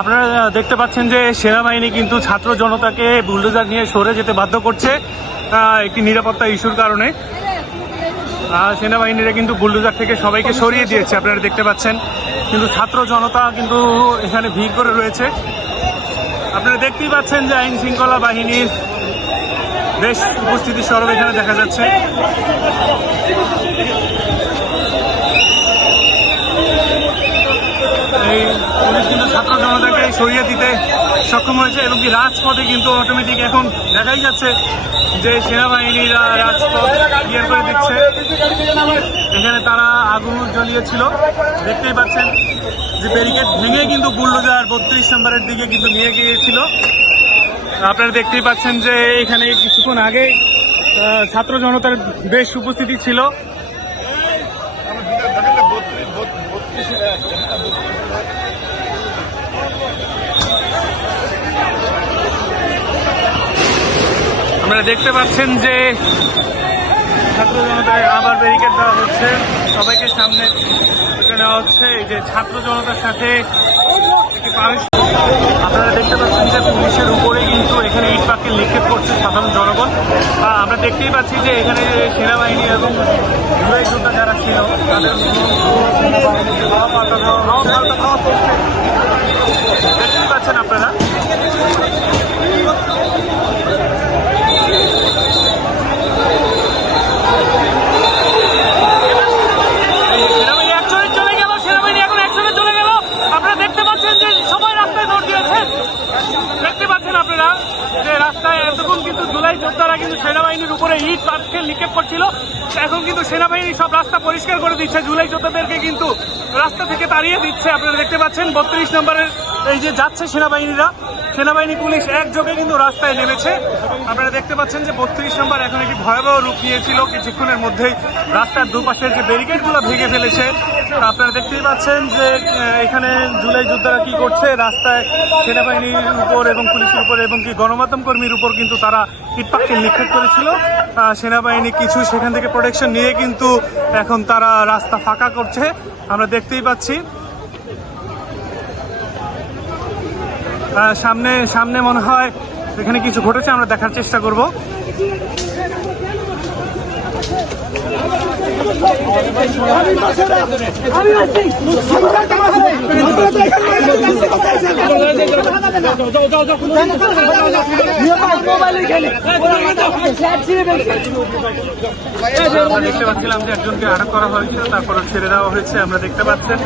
আপনারা দেখতে পাচ্ছেন যে সেনাবাহিনী কিন্তু ছাত্র জনতাকে বুলডোজার নিয়ে সরে যেতে বাধ্য করছে একটি নিরাপত্তা ইস্যুর কারণে। সেনাবাহিনীরা কিন্তু বুলডোজার থেকে সবাইকে সরিয়ে দিয়েছে, আপনারা দেখতে পাচ্ছেন। কিন্তু ছাত্র জনতা কিন্তু এখানে ভিড় করে রয়েছে। আপনারা দেখতেই পাচ্ছেন যে আইন শৃঙ্খলা বাহিনীর বেশ উপস্থিতি সরব এখানে দেখা যাচ্ছে। এই পুলিশ কিন্তু ছাত্র জনতাকে সরিয়ে দিতে সক্ষম হয়েছে এবং কি রাজপথে কিন্তু অটোমেটিক এখন দেখাই যাচ্ছে যে সেনাবাহিনীরা রাজপথ ক্লিয়ার করে দিচ্ছে। এখানে তারা আগুন জ্বলিয়েছিল। দেখতেই পাচ্ছেন যে ব্যারিকেড ভেঙে কিন্তু বুলডোজার বত্রিশ নম্বরের দিকে কিন্তু নিয়ে গিয়েছিল। আপনারা দেখতেই পাচ্ছেন যে এখানে কিছুক্ষণ আগে ছাত্র জনতার বেশ উপস্থিতি ছিল। আপনারা দেখতে পাচ্ছেন যে ছাত্র জনতায় আবার ব্যারিকেড দেওয়া হচ্ছে সবাইকে সামনে নেওয়া হচ্ছে এই যে ছাত্র জনতার সাথে আপনারা দেখতে পাচ্ছেন যে পুলিশের উপরে কিন্তু এখানে ইট পাখির নিক্ষেপ করছে সাধারণ জনগণ আমরা দেখতেই পাচ্ছি যে এখানে সেনাবাহিনী এবং যারা ছিল তাদের হাওয়া পাল্টানো হচ্ছে। দেখতেই পাচ্ছেন আপনারা সেনাবাহিনী একজনে চলে গেল সেনাবাহিনী এখন একজনে চলে গেল আপনারা দেখতে পাচ্ছেন যে সবাই রাস্তায় দৌড় দিয়েছে দেখতে আপনারা যে রাস্তায় এতক্ষণ কিন্তু জুলাই যোদ্ধারা কিন্তু সেনাবাহিনীর উপরে ইট পাথর নিক্ষেপ করছিল। এখন কিন্তু সেনাবাহিনী সব রাস্তা পরিষ্কার করে দিচ্ছে। জুলাই যোদ্ধাদেরকে কিন্তু রাস্তা থেকে তাড়িয়ে দিচ্ছে। আপনারা দেখতে পাচ্ছেন, বত্রিশ নম্বরের এই যে যাচ্ছে সেনাবাহিনীরা। সেনাবাহিনী পুলিশ একযোগে কিন্তু রাস্তায় নেমেছে। আপনারা দেখতে পাচ্ছেন যে বত্রিশ নম্বর এখন একটি ভয়াবহ রূপ নিয়েছিল। কিছুক্ষণের মধ্যেই রাস্তার দুপাশের যে ব্যারিকেডগুলো ভেঙে ফেলেছে আপনারা দেখতেই পাচ্ছেন যে এখানে জুলাই যোদ্ধারা কি করছে? রাস্তায় সেনাবাহিনীর উপর এবং পুলিশের উপর এবং কি গণমাধ্যম কর্মীর উপর কিন্তু তারা ইটপাককে নিক্ষেপ করেছিল। সেনাবাহিনী কিছু সেখান থেকে প্রোটেকশন নিয়ে কিন্তু এখন তারা রাস্তা ফাঁকা করছে। আমরা দেখতেই পাচ্ছি সামনে সামনে মনে হয় এখানে কিছু ঘটেছে, আমরা দেখার চেষ্টা করব। আমরা দেখতে পাচ্ছিলাম যে একজনকে আটক করা হয়েছিল তারপরে ছেড়ে দেওয়া হয়েছে, আমরা দেখতে পাচ্ছেন।